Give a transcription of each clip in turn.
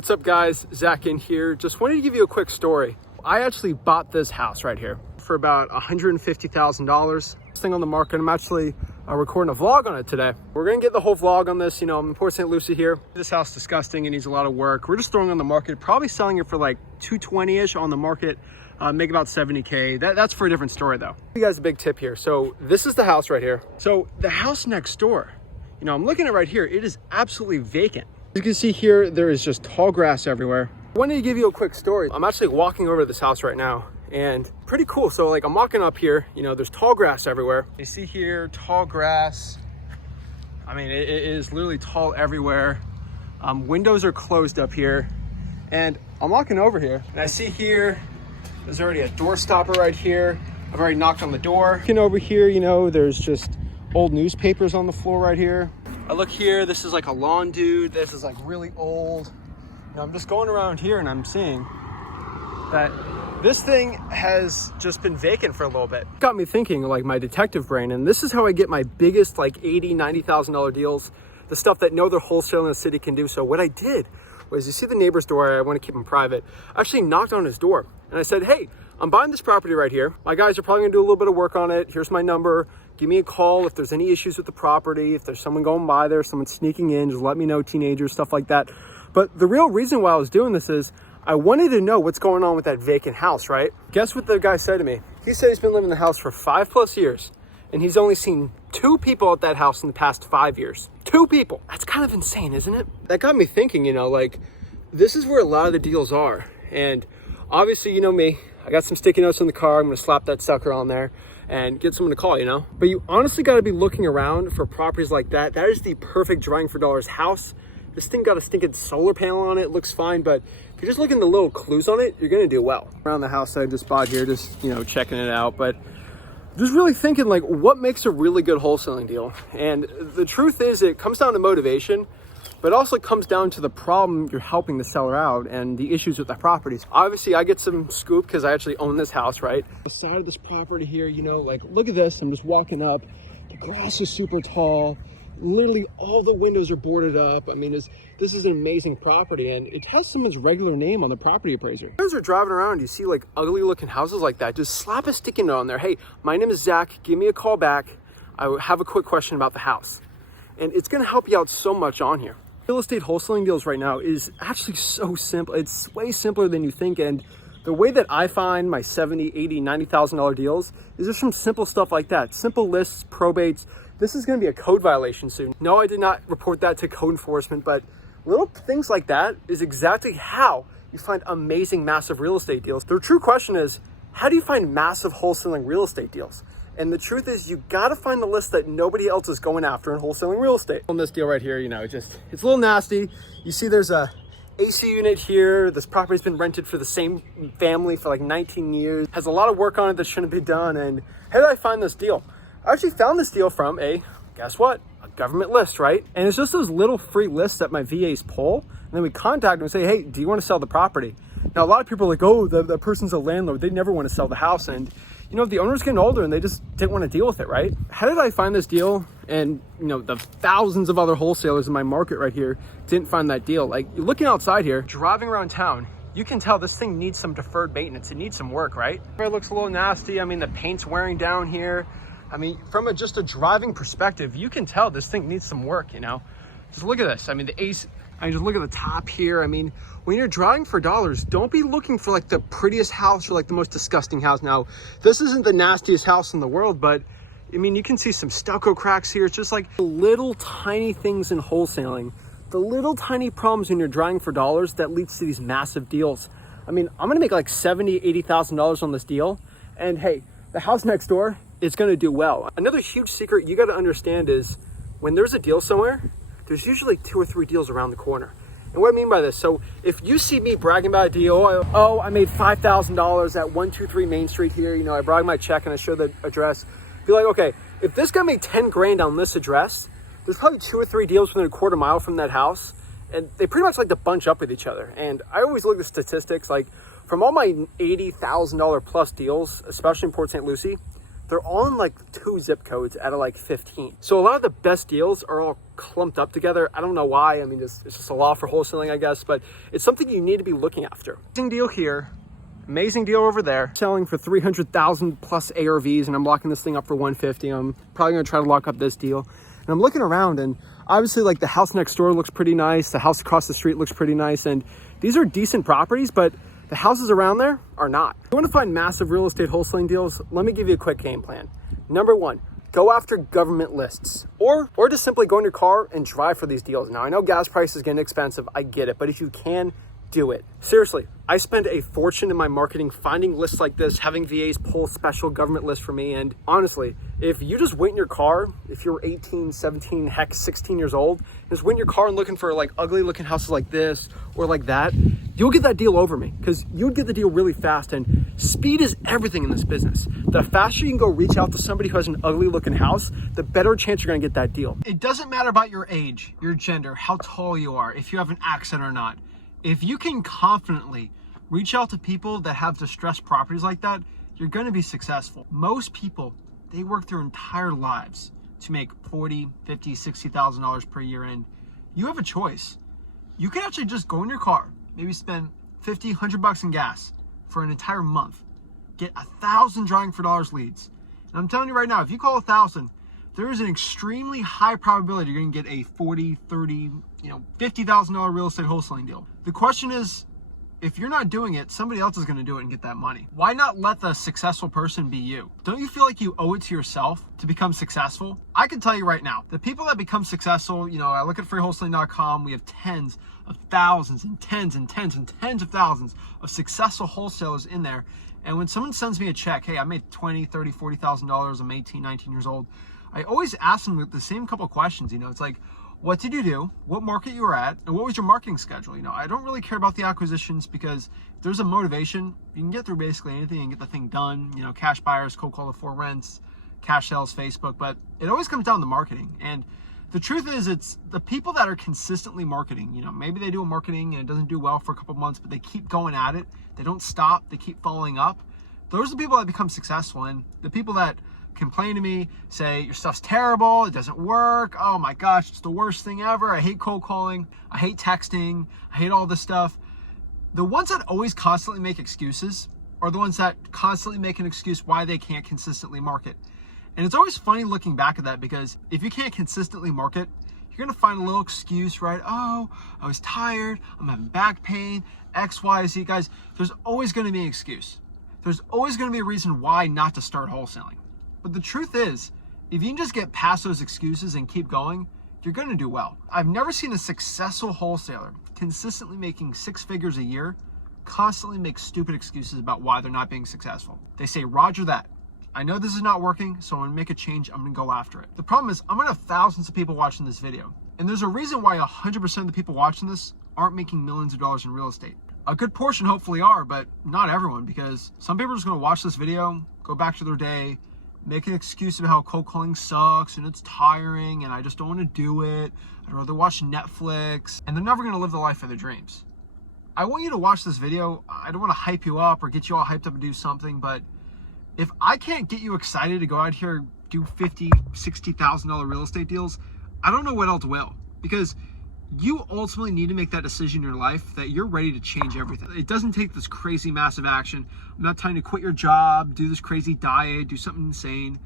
What's up guys, Zach Ginn here. Just wanted to give you a quick story. I actually bought this house right here for about $150,000. This thing on the market, I'm actually recording a vlog on it today. We're gonna get the whole vlog on this. I'm in Port St. Lucie here. This house is disgusting, it needs a lot of work. We're just throwing it on the market, probably selling it for like 220-ish on the market, make about 70K. That's for a different story though. I'll give you guys a big tip here. So this is the house right here. So the house next door, I'm looking at right here, it is absolutely vacant. As you can see here, there is just tall grass everywhere. I wanted to give you a quick story. I'm actually walking over to this house right now and pretty cool. So like I'm walking up here, there's tall grass everywhere. You see here, tall grass. I mean, it is literally tall everywhere. Windows are closed up here. And I'm walking over here and I see here, there's already a door stopper right here. I've already knocked on the door. Looking over here, there's just old newspapers on the floor right here. I look here, this is like a lawn dude. This is like really old. I'm just going around here and I'm seeing that this thing has just been vacant for a little bit. Got me thinking, like my detective brain, and this is how I get my biggest like $80,000, $90,000 deals, the stuff that no other wholesaler in the city can do. So what I did was, you see the neighbor's door, I want to keep him private. I actually knocked on his door and I said, hey, I'm buying this property right here. My guys are probably gonna do a little bit of work on it. Here's my number. Give me a call if there's any issues with the property, if there's someone going by there, someone sneaking in, just let me know, teenagers, stuff like that. But the real reason why I was doing this is I wanted to know what's going on with that vacant house, right? Guess what the guy said to me? He said he's been living in the house for 5+ years and he's only seen 2 people at that house in the past 5 years. 2 people. That's kind of insane, isn't it? That got me thinking, like this is where a lot of the deals are. And obviously, me, I got some sticky notes in the car. I'm gonna slap that sucker on there and get someone to call, But you honestly gotta be looking around for properties like that. That is the perfect drawing for dollars house. This thing got a stinking solar panel on it, looks fine, but if you're just looking at the little clues on it, you're gonna do well. Around the house I just bought here, just, checking it out, but just really thinking like what makes a really good wholesaling deal? And the truth is it comes down to motivation, but also comes down to the problem you're helping the seller out and the issues with the properties. Obviously, I get some scoop because I actually own this house, right? The side of this property here, like look at this. I'm just walking up. The grass is super tall. Literally all the windows are boarded up. I mean, this is an amazing property and it has someone's regular name on the property appraiser. As you're driving around, you see like ugly looking houses like that. Just slap a sticky note on there. Hey, my name is Zach. Give me a call back. I have a quick question about the house. And it's gonna help you out so much on here. Real estate wholesaling deals right now is actually so simple. It's way simpler than you think. And the way that I find my $70,000, $80,000, $90,000 deals is just from simple stuff like that. Simple lists, probates. This is gonna be a code violation soon. No, I did not report that to code enforcement, but little things like that is exactly how you find amazing, massive real estate deals. The true question is, how do you find massive wholesaling real estate deals? And the truth is you gotta find the list that nobody else is going after in wholesaling real estate. On this deal right here, it's a little nasty. You see there's a AC unit here. This property's been rented for the same family for like 19 years. Has a lot of work on it that shouldn't be done. And how did I find this deal? I actually found this deal from guess what? A government list, right? And it's just those little free lists that my VAs pull. And then we contact them and say, hey, do you want to sell the property? Now, a lot of people are like, oh, the person's a landlord. They never want to sell the house. And the owner's getting older and they just didn't want to deal with it, right? How did I find this deal? And, the thousands of other wholesalers in my market right here didn't find that deal. Like, you're looking outside here, driving around town, you can tell this thing needs some deferred maintenance. It needs some work, right? It looks a little nasty. I mean, the paint's wearing down here. I mean, from just a driving perspective, you can tell this thing needs some work, Just look at this. I mean, the ace, just look at the top here. I mean, when you're driving for dollars, don't be looking for like the prettiest house or like the most disgusting house. Now, this isn't the nastiest house in the world, but I mean, you can see some stucco cracks here. It's just like little tiny things in wholesaling, the little tiny problems when you're driving for dollars that leads to these massive deals. I mean, I'm gonna make like $70,000, $80,000 on this deal. And hey, the house next door, it's gonna do well. Another huge secret you gotta understand is when there's a deal somewhere, there's usually 2 or 3 deals around the corner. And what I mean by this, so if you see me bragging about a deal, I made $5,000 at 123 Main Street here, I brag my check and I show the address, be like, okay, if this guy made 10 grand on this address, there's probably 2 or 3 deals within a quarter mile from that house. And they pretty much like to bunch up with each other. And I always look at statistics, like from all my $80,000 plus deals, especially in Port St. Lucie, they're all in like 2 zip codes out of like 15. So a lot of the best deals are all clumped up together. I don't know why. I mean, it's just a law for wholesaling, I guess, but it's something you need to be looking after. Amazing deal here. Amazing deal over there. Selling for 300,000 plus ARVs, and I'm locking this thing up for 150. I'm probably gonna try to lock up this deal. And I'm looking around, and obviously like the house next door looks pretty nice. The house across the street looks pretty nice. And these are decent properties, but the houses around there are not. If you want to find massive real estate wholesaling deals, let me give you a quick game plan. Number one, go after government lists, or just simply go in your car and drive for these deals. Now, I know gas prices getting expensive, I get it, but if you can, do it. Seriously, I spend a fortune in my marketing finding lists like this, having VAs pull special government lists for me. And honestly, if you just wait in your car, if you're 18, 17, heck, 16 years old, just wait in your car and looking for like ugly looking houses like this or like that, you'll get that deal over me, because you'd get the deal really fast. And speed is everything in this business. The faster you can go reach out to somebody who has an ugly looking house, the better chance you're gonna get that deal. It doesn't matter about your age, your gender, how tall you are, if you have an accent or not. If you can confidently reach out to people that have distressed properties like that, you're going to be successful. Most people, they work their entire lives to make $40,000, $50,000, $60,000 per year, and you have a choice. You can actually just go in your car, maybe spend $50, $100 in gas for an entire month, get 1,000 drawing for dollars leads. And I'm telling you right now, if you call 1,000, there is an extremely high probability you're going to get a $40,000, $30,000, $50,000 real estate wholesaling deal. The question is, if you're not doing it, somebody else is going to do it and get that money. Why not let the successful person be you? Don't you feel like you owe it to yourself to become successful? I can tell you right now, the people that become successful, I look at freewholesaling.com, we have tens of thousands and tens and tens and tens of thousands of successful wholesalers in there. And when someone sends me a check, hey, I made $20,000, $30,000, $40,000, I'm 18, 19 years old, I always ask them the same couple questions. It's like, what did you do? What market you were at? And what was your marketing schedule? I don't really care about the acquisitions, because if there's a motivation, you can get through basically anything and get the thing done. Cash buyers, cold call to for rents, cash sales, Facebook, but it always comes down to marketing. And the truth is, it's the people that are consistently marketing. Maybe they do a marketing and it doesn't do well for a couple months, but they keep going at it. They don't stop. They keep following up. Those are the people that become successful. And the people that complain to me, say your stuff's terrible, it doesn't work, oh my gosh, it's the worst thing ever, I hate cold calling, I hate texting, I hate all this stuff. The ones that always constantly make excuses are the ones that constantly make an excuse why they can't consistently market. And it's always funny looking back at that, because if you can't consistently market, you're gonna find a little excuse, right? Oh, I was tired, I'm having back pain, X, Y, Z. Guys, there's always gonna be an excuse. There's always gonna be a reason why not to start wholesaling. But the truth is, if you can just get past those excuses and keep going, you're going to do well. I've never seen a successful wholesaler consistently making 6 figures a year constantly make stupid excuses about why they're not being successful. They say, Roger that. I know this is not working, so I'm going to make a change. I'm going to go after it. The problem is, I'm going to have thousands of people watching this video. And there's a reason why 100% of the people watching this aren't making millions of dollars in real estate. A good portion hopefully are, but not everyone, because some people are just going to watch this video, go back to their day, make an excuse about how cold calling sucks and it's tiring and I just don't want to do it. I'd rather watch Netflix, and they're never going to live the life of their dreams. I want you to watch this video. I don't want to hype you up or get you all hyped up and do something, but if I can't get you excited to go out here, do $50,000, $60,000 real estate deals, I don't know what else will, because you ultimately need to make that decision in your life that you're ready to change everything. It doesn't take this crazy massive action. I'm not telling you to quit your job, do this crazy diet, do something insane.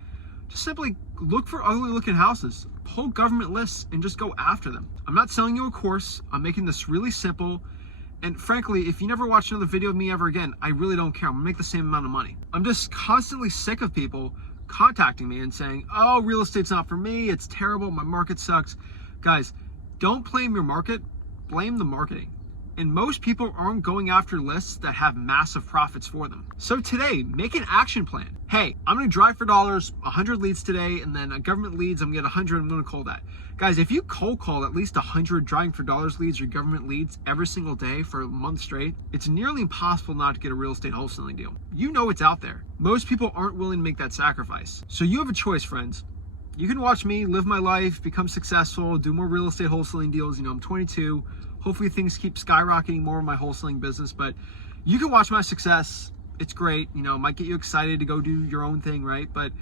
Just simply look for ugly looking houses, pull government lists, and just go after them. I'm not selling you a course. I'm making this really simple. And frankly, if you never watch another video of me ever again, I really don't care. I'm gonna make the same amount of money. I'm just constantly sick of people contacting me and saying, oh, real estate's not for me, it's terrible, my market sucks. Guys, don't blame your market, blame the marketing. And most people aren't going after lists that have massive profits for them. So today, make an action plan. Hey, I'm gonna drive for dollars, 100 leads today, and then a government leads, I'm gonna get 100, I'm gonna call that. Guys, if you cold call at least 100 driving for dollars leads or government leads every single day for a month straight, it's nearly impossible not to get a real estate wholesaling deal. You know it's out there. Most people aren't willing to make that sacrifice. So you have a choice, friends. You can watch me live my life, become successful, do more real estate wholesaling deals. I'm 22. Hopefully things keep skyrocketing more in my wholesaling business, but you can watch my success. It's great. Might get you excited to go do your own thing, right? But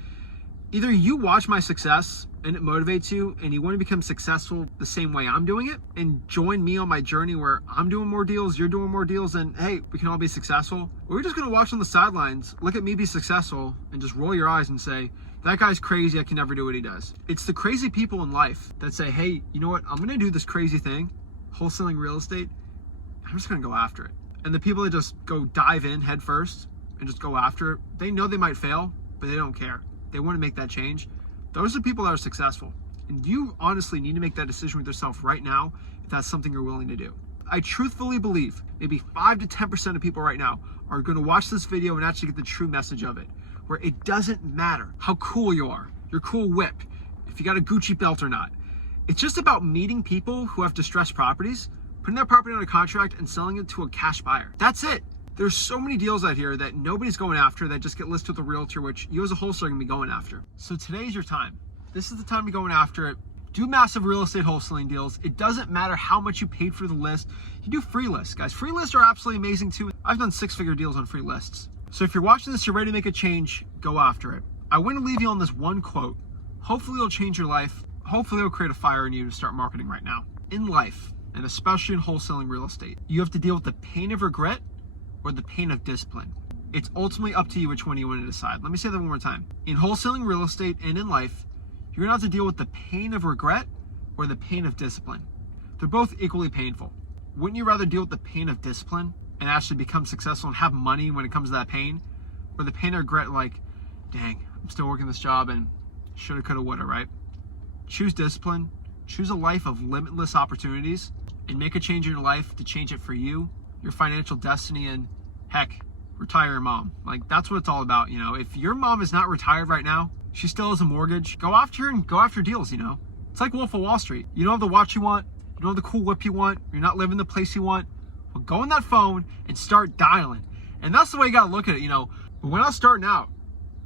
Either you watch my success and it motivates you and you want to become successful the same way I'm doing it and join me on my journey where I'm doing more deals, you're doing more deals, and hey, we can all be successful. Or you're just going to watch on the sidelines, look at me be successful, and just roll your eyes and say, that guy's crazy, I can never do what he does. It's the crazy people in life that say, hey, you know what, I'm going to do this crazy thing, wholesaling real estate, I'm just going to go after it. And the people that just go dive in head first and just go after it, they know they might fail, but they don't care. They want to make that change. Those are people that are successful. And you honestly need to make that decision with yourself right now if that's something you're willing to do. I truthfully believe maybe 5 to 10% of people right now are going to watch this video and actually get the true message of it, where it doesn't matter how cool you are, your cool whip, if you got a Gucci belt or not. It's just about meeting people who have distressed properties, putting their property on a contract and selling it to a cash buyer. That's it. There's so many deals out here that nobody's going after that just get listed with a realtor, which you as a wholesaler are gonna be going after. So today's your time. This is the time to be going after it. Do massive real estate wholesaling deals. It doesn't matter how much you paid for the list. You do free lists, guys. Free lists are absolutely amazing too. I've done 6-figure deals on free lists. So if you're watching this, you're ready to make a change, go after it. I want to leave you on this one quote. Hopefully it'll change your life. Hopefully it'll create a fire in you to start marketing right now. In life, and especially in wholesaling real estate, you have to deal with the pain of regret or the pain of discipline. It's ultimately up to you which one you want to decide. Let me say that one more time. In wholesaling real estate and in life, you're gonna have to deal with the pain of regret or the pain of discipline. They're both equally painful. Wouldn't you rather deal with the pain of discipline and actually become successful and have money when it comes to that pain? Or the pain of regret, like, dang, I'm still working this job and shoulda, coulda, woulda, right? Choose discipline, choose a life of limitless opportunities, and make a change in your life to change it for you, your financial destiny, and heck, retire your mom. Like, that's what it's all about, you know? If your mom is not retired right now, she still has a mortgage, go after her and go after deals, you know? It's like Wolf of Wall Street. You don't have the watch you want, you don't have the cool whip you want, you're not living the place you want, well, go on that phone and start dialing. And that's the way you gotta look at it, you know? But when I was starting out,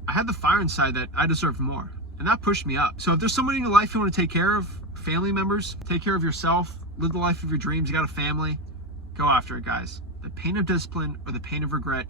I had the fire inside that I deserved more, and that pushed me up. So if there's somebody in your life you wanna take care of, family members, take care of yourself, live the life of your dreams, you got a family, go after it, guys. The pain of discipline or the pain of regret,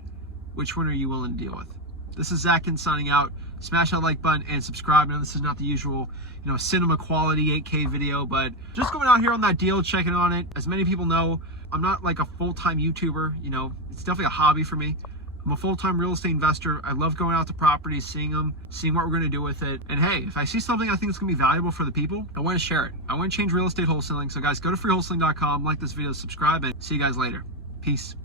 which one are you willing to deal with? This is Zach Ginn signing out. Smash that like button and subscribe. Now, this is not the usual, you know, cinema quality 8K video, but just going out here on that deal, checking on it. As many people know, I'm not like a full-time YouTuber, you know, it's definitely a hobby for me. I'm a full-time real estate investor. I love going out to properties, seeing them, seeing what we're gonna do with it. And hey, if I see something I think is gonna be valuable for the people, I wanna share it. I wanna change real estate wholesaling. So guys, go to freewholesaling.com, like this video, subscribe, and see you guys later. Peace.